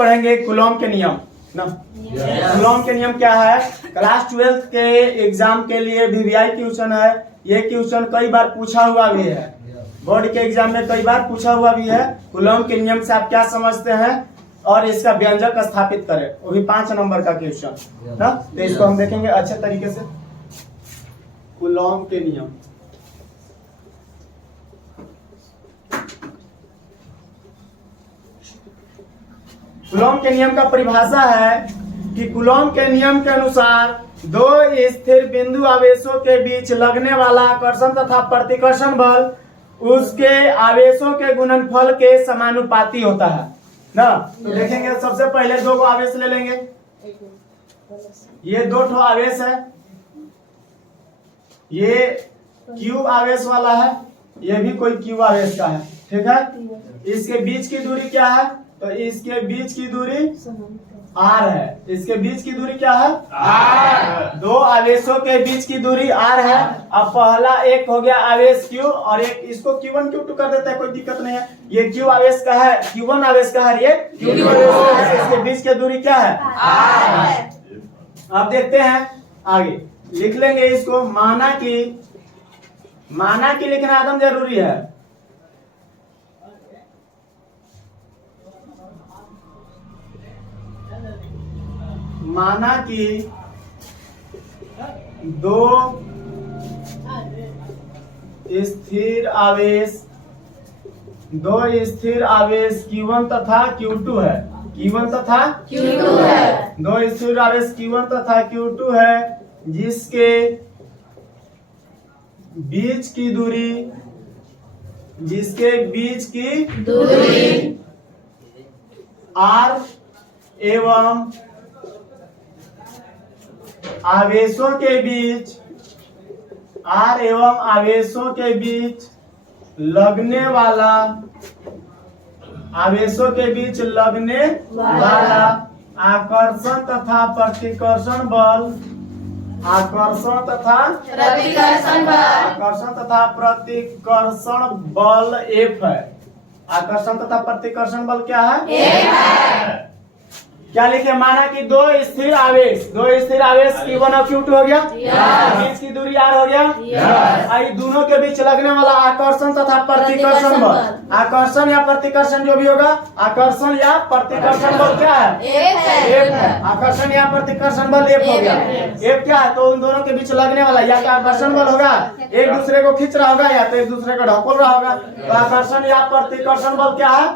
पढ़ेंगे कूलॉम के नियम ना। कूलॉम के नियम क्या है? क्लास 12 के एग्जाम के लिए वीवीआई क्वेश्चन है। ये क्वेश्चन कई बार पूछा हुआ भी है, बोर्ड के एग्जाम में कई बार पूछा हुआ भी है। कूलॉम के नियम से आप क्या समझते हैं और इसका व्यंजक स्थापित करें, वो भी 5 नंबर का क्वेश्चन ना। तो इसको हम देखेंगे अच्छे तरीके से। कूलॉम के नियम, कूलॉम के नियम का परिभाषा है कि कूलॉम के नियम के अनुसार दो स्थिर बिंदु आवेशों के बीच लगने वाला आकर्षण तथा प्रतिकर्षण बल उसके आवेशों के गुणनफल के समानुपाती होता है ना। तो देखेंगे सबसे पहले दो को आवेश ले लेंगे। ये दो ठो आवेश है, ये क्यू आवेश वाला है, ये भी कोई क्यू आवेश का है, ठीक है। इसके बीच की दूरी क्या है? तो इसके बीच की दूरी r है। इसके बीच की दूरी क्या है? r। दो आवेशों के बीच की दूरी r है। अब पहला एक हो गया आवेश q और एक इसको q1 q2 कर देता है, कोई दिक्कत नहीं है। ये q आवेश का है, q1 आवेश का है, ये q2 आवेश का है। इसके बीच की दूरी क्या है? r। अब देखते हैं आगे, लिख लेंगे इसको। माना कि लिखना एकदम जरूरी है। माना कि दो स्थिर आवेश Q1 तथा Q2 है। Q1 तथा Q2 है। दो स्थिर आवेश Q1 तथा Q2 है, जिसके बीच की दूरी R एवं आवेशों के बीच लगने वाला आकर्षण तथा प्रतिकर्षण बल F है। आकर्षण तथा प्रतिकर्षण बल क्या है? F है। क्या लिखे? माना कि दो स्थिर आवेश Q1 और Q2 हो गया, बीच की दूरी r हो गया। आई दोनों के बीच लगने वाला आकर्षण तथा प्रतिकर्षण बल, आकर्षण या प्रतिकर्षण जो भी होगा, आकर्षण या प्रतिकर्षण बल क्या है? F है। आकर्षण या प्रतिकर्षण बल F हो गया। F क्या है? तो उन दोनों के बीच लगने वाला या तो आकर्षण बल होगा, एक दूसरे को खींच रहा होगा, या तो एक दूसरे को ढकोल रहा होगा। तो आकर्षण या प्रतिकर्षण बल क्या है?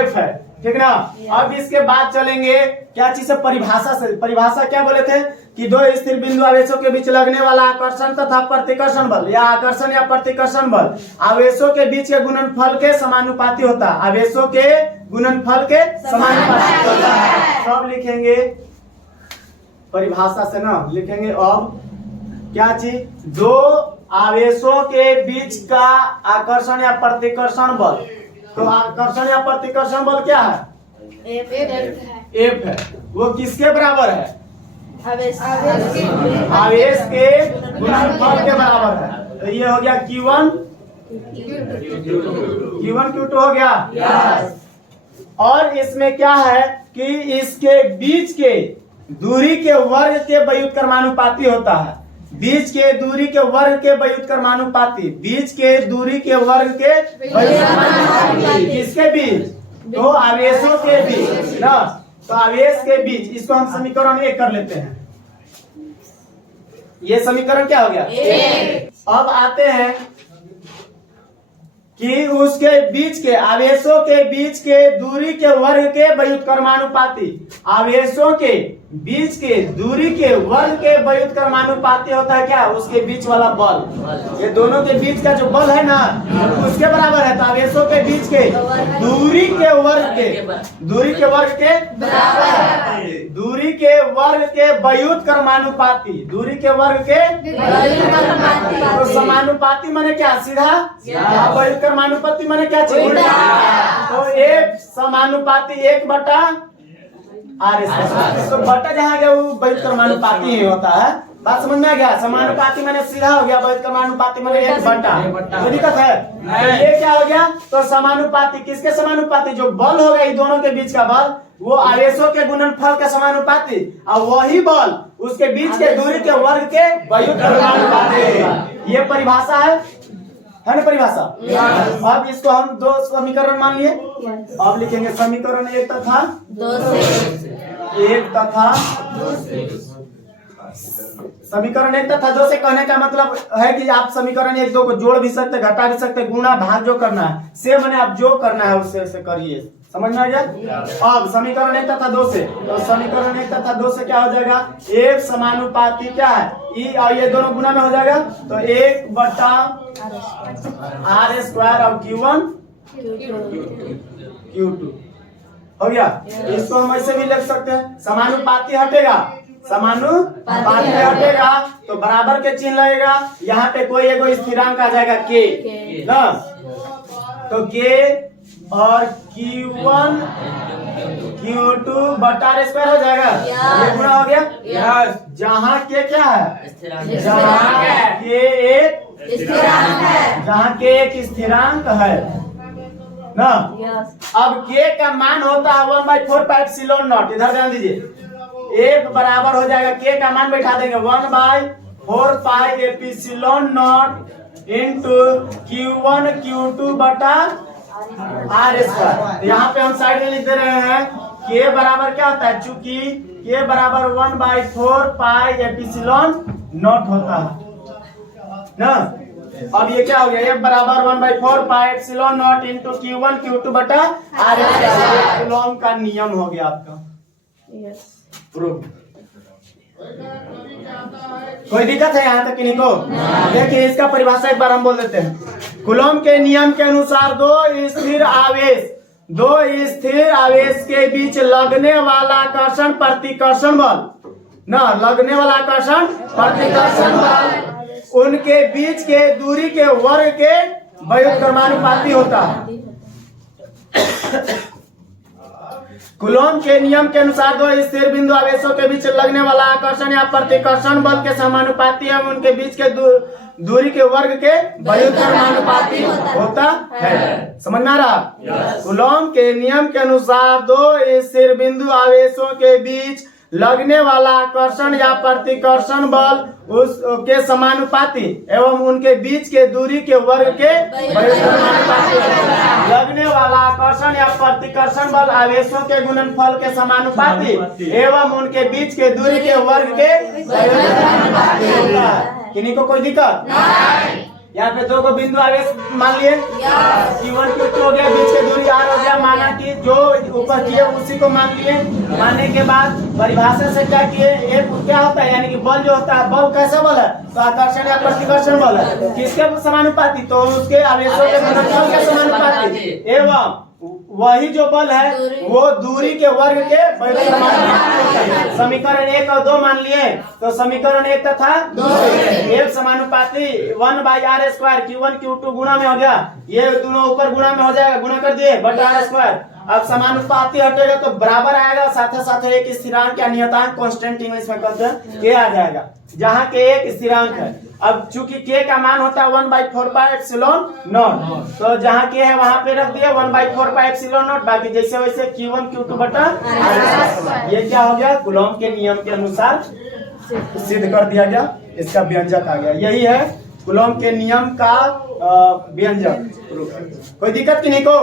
F है, ठीक ना। अब इसके बाद चलेंगे क्या चीज से? परिभाषा क्या बोले थे कि दो स्थिर बिंदु आवेशों के बीच लगने वाला आकर्षण तथा प्रतिकर्षण बल या आकर्षण या प्रतिकर्षण बल आवेशों के बीच के गुणनफल के समानुपाती होता है। आवेशों के गुणनफल के समानुपाती होता है। सब लिखेंगे परिभाषा से ना, लिखेंगे अब क्या चीज? दो आवेशों के बीच का आकर्षण या प्रतिकर्षण बल। तो आकर्षण या प्रतिकर्षण बल क्या है? F है। वो किसके बराबर है? आवेश के गुणनफल के बराबर है। तो ये हो गया Q1 Q2 हो गया। और इसमें क्या है कि इसके बीच के दूरी के वर्ग के व्युत्क्रमानुपाती होता है। बीच के दूरी के वर्ग के व्युत्क्रमानुपाती, बीच के दूरी के वर्ग के व्युत्क्रमानुपाती किसके बीच? दो आवेशों के बीच ना। तो आवेश के बीच, इसको हम समीकरण 1 कर लेते हैं। ये समीकरण क्या हो गया? अब आते हैं कि उसके बीच के आवेशों के बीच के दूरी के वर्ग के व्युत्क्रमानुपाती, आवेशों के बीच के दूरी के वर्ग के व्युत्क्रमानुपाती होता है क्या? उसके बीच वाला बल। ये दोनों के बीच का जो बल है ना, उसके बराबर है। तो आवेशों के बीच के दूरी के वर्ग के व्युत्क्रमानुपाती, तो समानुपाती माने क्या? सीधा। व्युत्क्रमानुपाती माने क्या चीज? तो F समानुपाती 1/r। तो बटा जहाँ गया वो व्युत्क्रमानुपाती ही होता है बात समझ में आ गया? समानुपाती मैंने सीधा हो गया, बहुत समानुपाती मैंने एक बटा, कोई दिक्कत है? तो ये क्या हो गया? तो समानुपाती किसके समानुपाती? जो बल होगा इन दोनों के बीच का बल, वो आवेशों के गुणनफल के समानुपाती, और वही बल उसके बीच के दूरी के वर्ग के व्युत्क्रम के समानुपाती। ये परिभाषा है ना परिभाषा? अब इसको हम दो समीकरण मान लिए। अब लिखेंगे समीकरण एक तथा समीकरण एक तथा दो से कहने का मतलब है कि आप समीकरण एक दो को जोड़ भी सकते, घटा भी सकते, गुणा भाग जो करना है से मैंने आप जो करना है उससे करिए। समझ में आ गया? अब समीकरण एक तथा दो से, तो समीकरण एक तथा दो से क्या हो जाएगा? एक समानुपाती क्या है? ई, और ये दोनों गुना में हो जाएगा, तो 1 बटा आर स्क्वायर और Q1 Q2 हो गया। इसको हम ऐसे भी लिख सकते हैं, समानुपाती हटेगा, समानुपाती हटेगा तो बराबर के चिन्ह लगेगा, यहाँ पे कोई एगो स्थिरांक आ जाएगा k ना, तो k और Q1 Q2 बटा आर स्क्वायर हो जाएगा। ये गुणा हो गया। जहाँ के क्या है? जहाँ के एक स्थिरांक है ना। अब k का मान होता है 1/4 पाई एप्सिलॉन नॉट। इधर ध्यान दीजिए, एक बराबर हो जाएगा, k का मान बैठा देंगे 1/4 pi epsilon not into Q1 Q2 बटा आर स्क्वायर। यहाँ पे हम साइड में लिख दे रहे हैं k बराबर क्या होता है? चूंकि k बराबर 1/4 पाई एप्सिलॉन नॉट होता है ना। अब ये क्या हो गया? ये बराबर 1/4 pi epsilon not into Q1 Q2 बटा आर स्क्वायर। कूलॉम का नियम हो गया आपका। प्रूफ। कोई दिक्कत है यहाँ तक किन्हीं को? देखिए इसका परिभाषा एक बार हम बोल देते हैं। कूलॉम के नियम के अनुसार दो स्थिर आवेश के बीच लगने वाला आकर्षण प्रतिकर्षण बल ना, लगने वाला आकर्षण प्रतिकर्षण बल उनके बीच के दूरी के वर्ग के व्युत्क्रमानुपाती होता है। कूलॉम के नियम के अनुसार दो स्थिर बिंदु आवेशों के बीच लगने वाला आकर्षण या प्रतिकर्षण बल के समानुपाती एवं उनके बीच के दूरी के वर्ग के व्युत्क्रमानुपाती होता है। समझ में आ रहा? कूलॉम के नियम के अनुसार दो स्थिर बिंदु आवेशों के बीच लगने वाला आकर्षण या प्रतिकर्षण बल उसके समानुपाती एवं उनके बीच के दूरी के वर्ग के व्युत्क्रमानुपाती। लगने वाला आकर्षण या प्रतिकर्षण बल आवेशों के गुणनफल के समानुपाती एवं उनके बीच के दूरी के वर्ग के व्युत्क्रमानुपाती होता है। किन्हीं को कोई दिक्कत? यहाँ पे दो को बिंदु आवेश मान लिए, Q1 Q2 हो गया, बीच के दूरी r हो गया, माना कि जो ऊपर किए उसी को मान लिए। मानने के बाद परिभाषा से क्या किए? एक क्या होता है, यानी कि बल जो होता है, बल कैसा बल है? तो आकर्षण या प्रतिकर्षण बल है। किसके समानुपाती? तो उसके आवेशों के गुणनफल के समानुपाती एवं वही जो बल है वो दूरी के वर्ग के व्युत्क्रमानुपाती। समीकरण 1 और 2 मान लिए, तो समीकरण 1 तथा 2 एक समानुपाती 1/r स्क्वायर Q1 Q2 गुणा में हो गया, ये दोनों ऊपर गुणा में हो जाएगा, गुणा कर दिए बटा आर स्क्वायर। अब समानुपाती हटेगा तो बराबर आएगा, साथ साथ एक स्थिरांक या नियतांक कांस्टेंट इंग्लिश में कहते हैं के आ जाएगा, जहाँ के एक स्थिरांक है। अब चूंकि के का मान होता है 1/4 पाई एप्सिलॉन नॉट, तो जहाँ के है वहां पे रख दिया 1/4 पाई एप्सिलॉन नॉट, बाकी जैसे वैसे Q1 Q2 बटा। ये क्या हो गया? कूलॉम के नियम के अनुसार सिद्ध कर दिया गया, इसका व्यंजक आ गया। यही है कूलॉम के नियम का व्यंजक। कोई दिक्कत की नहीं को?